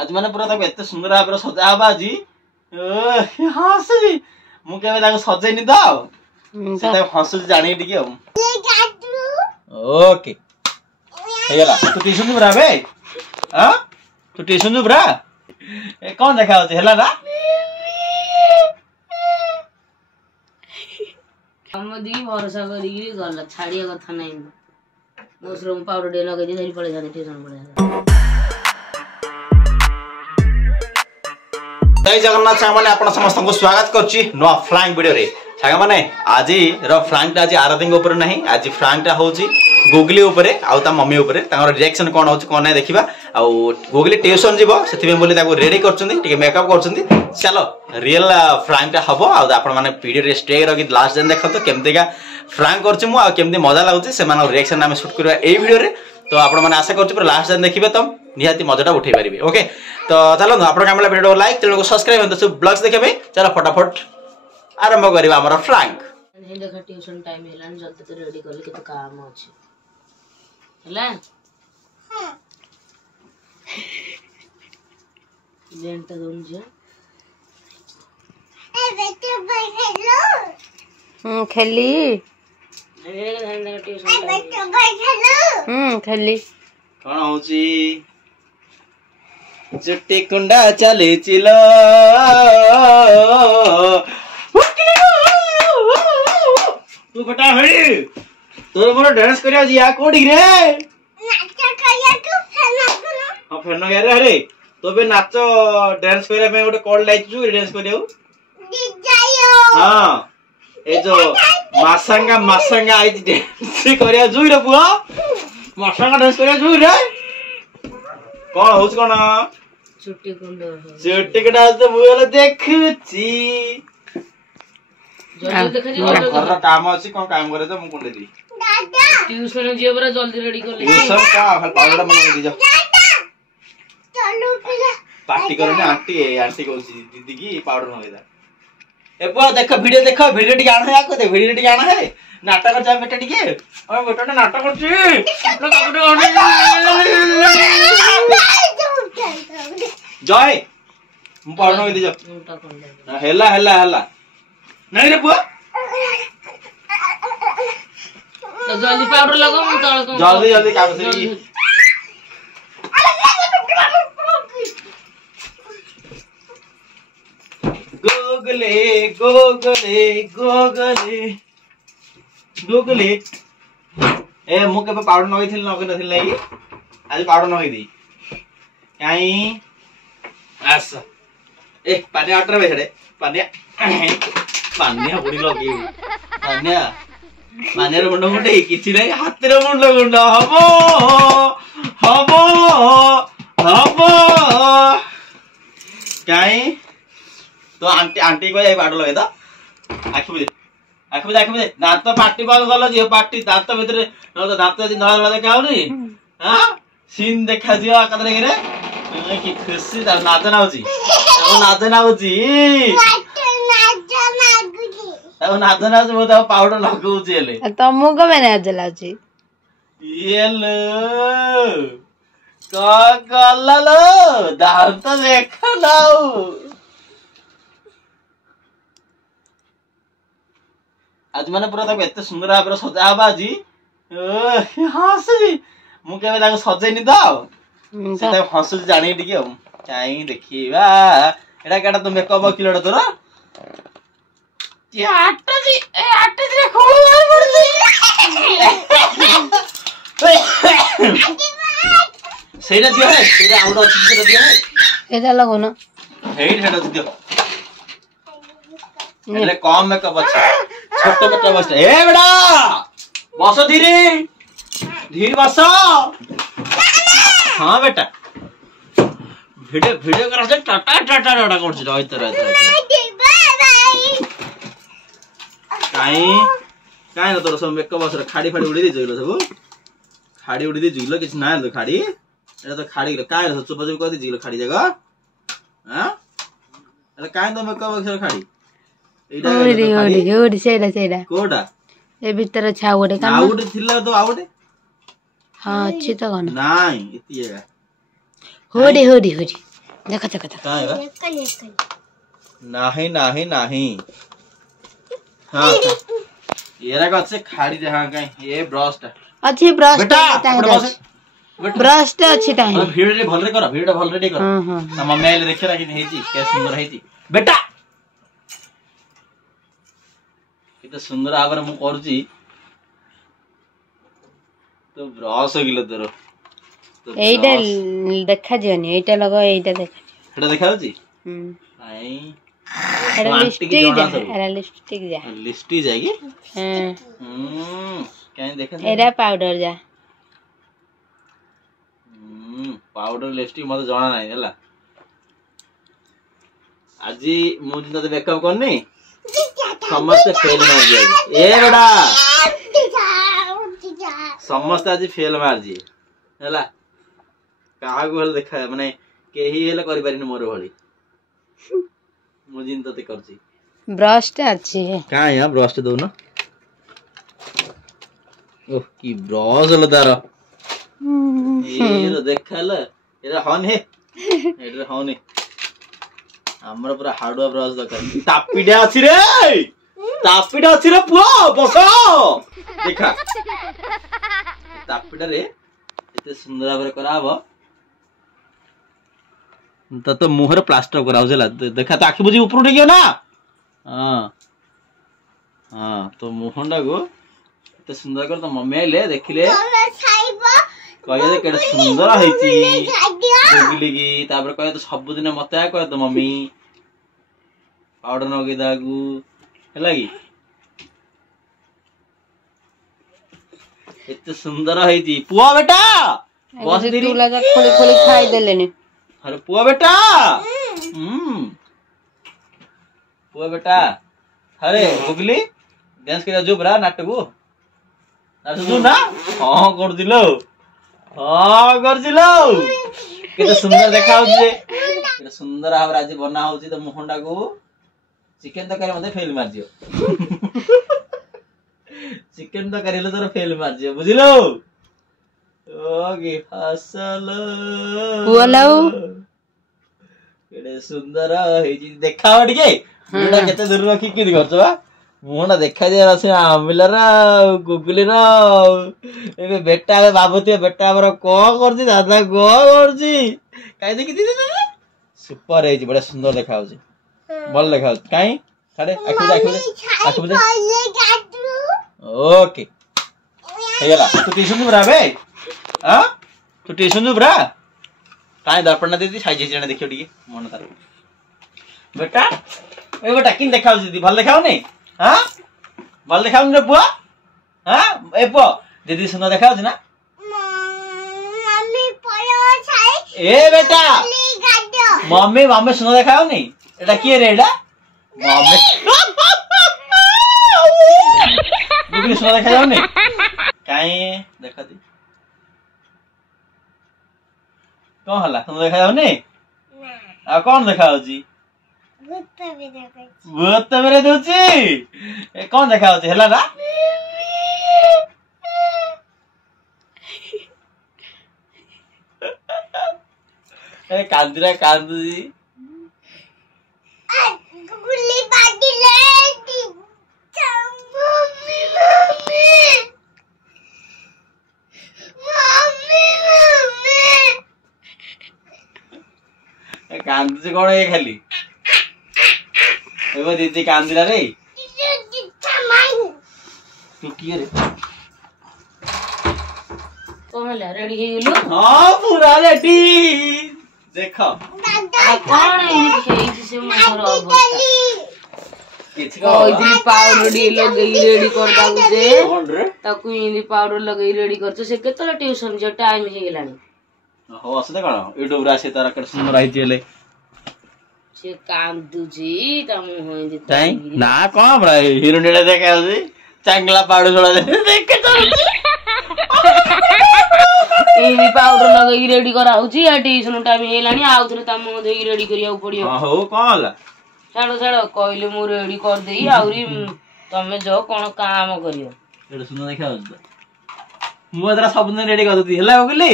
आज माने पूरा ताको एते सुंदर भाबरे सजा हबा आज हंसुजी मु केबे ताको सजेनी तो से ताको हंसुजी जानी टिके ओके हेला तू ट्यूशन ब्रा बे हां तू ट्यूशन ब्रा ए कौन देखा होते हेला ना हम दी भरोसा करी गल छाड़िया कथा नहीं मशरूम पाउडर डे लगे दे धरी पड़े जाने ट्यूशन पड़े जय जगन्नाथ सांग माने आपण समस्त को स्वागत करछि नो फ्लैंक वीडियो रे सांग माने आज रो फ्लैंक आज आरतिंग ऊपर नहीं आज फ्लैंक टा होछि गुगली ऊपर आउ ता मम्मी ऊपर तांगर रिएक्शन कोन होछि कोन नै देखिबा आउ गुगली ट्यूशन जीवो सेति में बोली ताको रेडी करछुंदी टिके मेकअप करछुंदी चलो रियल फ्लैंक टा हबो आउ आपण माने वीडियो रे स्टे रखि लास्ट दिन देखतो केमतिका फ्लैंक करछि मु आ केमति मजा लागुछि से मानो रिएक्शन हम शूट करबा ए वीडियो रे तो आपण माने आशा करछि पर लास्ट दिन देखिबे तुम निहाती मजाटा उठै परिबे ओके तो चलो आपण कामला वीडियो लाइक चैनल को सब्सक्राइब हन तो ब्लॉग्स देखबे चलो फटाफट आरंभ करबा हमर फ्लैंक हे देखा ट्यूशन टाइम हेलान जल्दी तो रेडी करले के तो काम अछि हला हां लेंटा दोन जे ए बेटे भाई हेलो खेली ए ध्यान दे ट्यूशन ए बेटे भाई हेलो खेली कोन होची जुट्टी कुंडा चले चिलो तू बेटा हड़ी तोर मोर डांस करिया जिया कोडी रे नाच करिया तू फेना सुनो हां फेनो यार रे तो बे नाच डांस करिया में गोटे कॉल लाइच छु डांस करियो जायो हां ए जो मासंगा आई डांस करिया जुई रे बुआ मासंगा डांस करिया जुई रे कोन होछ कोन छुट्टी कुंडो छुट्टी के डांस तो बुआ देखुची जल्दी देखा जी घर काम अछि कोन काम करे तो मु कोन देदी दादा ट्यूशन जियो बरा जल्दी रेडी कर ले ये सब का पाउडर मन दे जा चलो पिला पार्टी करो ना आंटी को दीदी की पाउडर न दे ए बुआ देखो वीडियो टी आना है को दे वीडियो टी आना है नाटक कर जा बेटा टिके ओए बेटा ने नाटक कर जय मु पाउडर न दे जा हेला नहीं रे बुआ तो जल्दी पाउडर लगाओ मु तळ जल्दी काम से गोगले ए मु के पाउडर नगैथिल नथिल नै आज पाउडर नगै दी काई आस ए पानी आटर बेछडे पानी बुड़ी लगे पानी मुंड मुंडे किसी नहीं हाथ रे मुंड गुंड हबो काई तो आंटी को पाउडर लगे तो आखि बुझे दांत पार्टी पाल गल जे पार्टी दांत भीतर तो दांत दिन धला देखा होनी हां सीन देखा जियो कतरे रे की खुशी ता नाच नाउची अब नाच मु तो पाउडर लगाउची हेले तमु को मैंने आज लाची येलो का गल्ला दांत देखा लाऊ आज माने पूरा ताको एते सुंदर भाबरे सजा हबा आज हंसुजी मु केबे ताको सजेनी तो से ताको हंसुजी जानी टिके काई देखिबा एडा केडा तो मेकअप किलोडा तोरा आटजी रे खोल पड़ती सेरा दियो है सेरा आउट अछि सेरा दियो है एदा लगो ना हेड हेड दियो एले कम मेकअप अछि छोटे मेकअप अछि ए बेटा बस धीरे बस हां बेटा वीडियो करा से टाटा करछ रहत काई न तोर सब मेकअप असर खाड़ी उड़ी दे जइलो सब खाड़ी उड़ी दे जइलो किछ ना तो खाड़ी एटा तो खाड़ी काई न चुप कर दे जइलो खाड़ी जगह हां एला काई तो मेकअप असर खाड़ी एटा ओडी सेडा कोडा ए भीतर छाउडे काम आउडे थिला तो आउडे हां अछि तो कोन नाही इतिया होडी देखो देखो देखो कहाँ है नहीं नहीं नहीं हाँ ये रहा अच्छे खाड़ी दे हाँ कहीं ये ब्रश टा अच्छी ब्रश बेटा टा एपଟେ ବସ। बेटा ब्रश टा अच्छी टा है ଭିଡିଓ ଟେ ଭଲରେ କର ଭିଡିଓ ଟା ଭଲରେ ଟିକେ କର हां हां ତା ମମି ଆଇଲେ ଦେଖିଲା କି ହେଇଛି କେତେ ସୁନ୍ଦର ହେଇଛି ବେଟା କେତେ ସୁନ୍ଦର ଭାବରେ ମୁଁ କରୁଛି ତ ବ୍ରଶ କିଲୋ ତୋର एटा देखा जियोनी एटा लगो एटा देखा ସେଟା ଦେଖାଯାଉଛି हम्म ନାଇଁ एटा आंटी की लिपस्टिक जोड़ा जा सब। एटा लिपस्टिक जा लिस्टी जाएगी हां कहीं देखा एटा पाउडर जा पाउडर लिपस्टिक मत जाना नहीं है आज मुझे तते मेकअप करनी समस्त फेल मार दिया ए बेटा समस्त आज फेल मार दिए हैला काहा को हेल देखा माने केही हेले करि पारिन मोर भली मुझे तते करची ब्रश टा अच्छी है का है ब्रश दो ना ओह की ब्रश ल तार ए तो देखल एरा हन हे एरा हन हमर पूरा हार्डवा ब्रश दरकार तापीडा अछि रे पुओ बस देखा तापीडा रे एते सुंदर भाबरे कराबो तो मुहर प्लास्टर कराओ जला देखा तो आखि बुझी ऊपर उठ गयो ना हां हां तो मुहंडा को एते सुंदर कर तो मम्मी आइले देखिले कहे दे केडे सुंदर हैची गुगली की तापर कहे तो सब दिन मते आ कहे तो मम्मी पाउडर नगे दागू हैला की एते सुंदर हैची पुआ बेटा बस दिरी तुला जा खोली खोली खाई देलेनी अरे पुआ बेटा पुआ बेटा अरे गुगली डांस कर जो बरा नाटक को नाटक जो ना हां कर दिलो हां कर दिलो केते सुंदर देखा होजे केते सुंदर आवर आज बना होची तो मुहंडा को चिकन तकारी मते फेल मार दियो चिकन तकारी ले तोर फेल मार दियो बुझिलो ओके हसलो पुअलाउ केडे सुंदर हेजी देखाव टिके मुंडा केते दूर रखी कि करछ बा मुंडा देखा जे रसे आमिलर गुगली रो एबे बेटा बाबूती बेटा हमर को करछि दादा को करछि काई देखि दीदी सुपर हेजी बड़ा सुंदर देखाउछि भल देखाउ काई साडे आखु दे ओके हेला तू ट्यूशन बरा बे हां तू ट्यूशन जो बरा काई दर्पण दीदी साइज जने देखियो टिके मन तार बेटा ए बेटा किन देखाउ दीदी भल देखाउ नै हां भल देखाउ नै बुआ हां ए पो दीदी सुंदर देखाउ छ ना मम्मी पयो छाई ए बेटा मम्मी मम्मी सुंदर देखाउ नै एटा के रे एटा मम्मी गुगली सुंदर देखाउ नै काई देखा दी कौन हला तुम देखा जाओ नहीं ना आ कौन देखा होची भूत मेरे दोची ए कौन देखा होची हला ना ए कांदरा कांदू जी गुल्ली बाटी ले दी मम्मी कांदू से कौन है खाली एगो दीदी कांदिला रे तू किए रे कहला रेडी हे गेलु हां पूरा रेडी देखो कौन है खेई से मोर अवस्था किछ कोइदिन पाउडर लगई रेडी कर दाउ जे कौन रे ताकू इंदी पाउडर लगई रेडी करछ से केतला ट्यूशन जे टाइम हे गेलानी हो असते कण यूट्यूब रा से तारा कर सुंदर आई चले से काम दुजी तम होइंदी ताई ना कौन बड़ा हीरो नेडा देखा होजी चांगला पाउडर छोड़ा दे देख के चल इंदी पाउडर लगई रेडी करा होची आ ट्यूशन टाइम हेलानी आउ थरे तम देई रेडी करिया पड़ियो हां हो कौन हला छाड़ो छाड़ो कहले मु रेडी कर देई आउरी तमे जो कोन काम करियो एटा सुंदर देखा होजी मु एतरा सब दिन रेडी कर दती हला होगली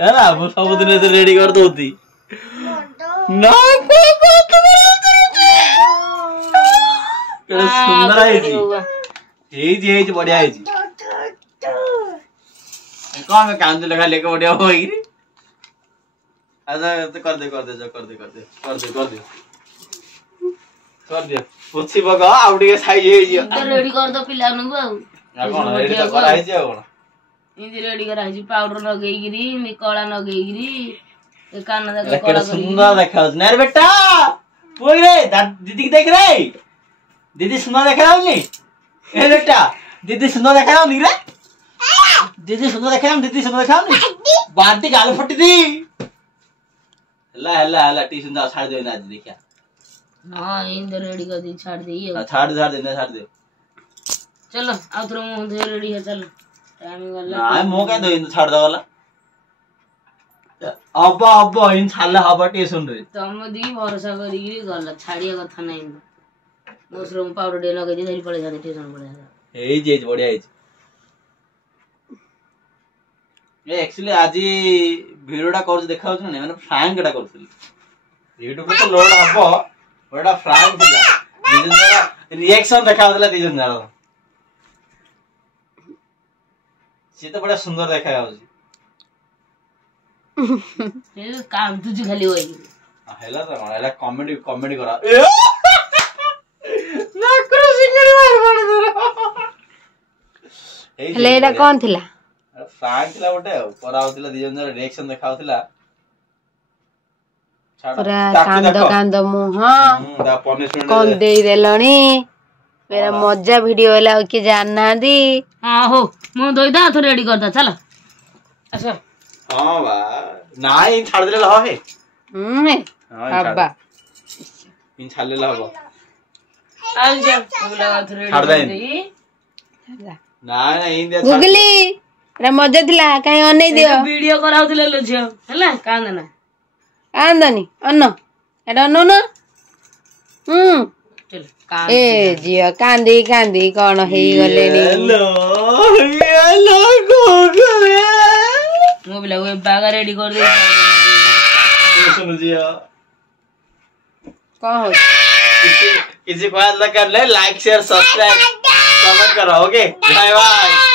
हला मु सब दिन रेडी कर दोती ना केड़ा सुंदर है जी बढ़िया है जी कौन में कांद लगा लेके बढ़िया होगी रे अच्छा तो कर दे पुछि बगा आउडी के साइज है जी रेडी कर दो पिला नु आ कोन रेडी तो करा है जी कोन इंदी रेडी करा है पाउडर लगेई गिरी नि कळा लगेई गिरी ए कान दे केड़ा कळा सुंदर देखा नर बेटा पोई रे दीदी देख रे दीदी सुंदर देखा नहीं ए बेटा दीदी सुंदर देखा नहीं रे दीदी सुंदर देखा नहीं बांटी गाल फटी दी हल्ला टी सुंदर छाड़ दे ना देखिया हां इंदी रेडी कर दी छाड़ दे ये छाड़ दे चलो आ तो मुंह दे रेडी है चलो टाइम गला ना मो का दो इन छाड़ दे वाला अब्बा इन छाले हबा टी सुन रे तम दी भरोसा करी गला छाड़िया कथा नहीं मशरूम पाउडर डे लगे दी धरी पड़े जाने ट्यूशन पड़े जाने एई जे बढ़िया है ये एक्चुअली आज वीडियोटा कर देखाउ छ ने माने फ्रैंक टा करथली यूट्यूब पे तो लोड हबो बड़ा फ्रैंक थिला दिजन जरा रिएक्शन देखाउतला दिजन जरा से तो बड़ा सुंदर देखा जाउची ये काम तुझी खाली होई हेला तो हेला कॉमेडी करा ना करो सिंगड़ी मार दरा हेले एटा कोन थिला फ्रैंक थिला गोटे कराउतला दिजन जरा रिएक्शन देखाउतला पूरा कांद मुह दा पनिशमेंट कौन दे देलणी मेरा मजा वीडियो वाला के जानना दी हां हो मु दोइदा तो रेडी करता चलो अच्छा हां बा नाइ छाड़ देले लह हे अब्बा इन छाले लह हो आ जा बोला तो रेडी छाड़ दे ना इन दे गुगली रे मजा थिला काई अनै दियो वीडियो कराउतले लो झियो हला कांद ना आंदनी अन्न एटा अन्न न चल कांद ए जियो कांदी कोन हेई गलेनी हेलो गुगली मु बोला वे बागा रेडी कर दे सुन जिया कौन हो किसी को याद कर ले लाइक शेयर सब्सक्राइब कमेंट करो ओके बाय बाय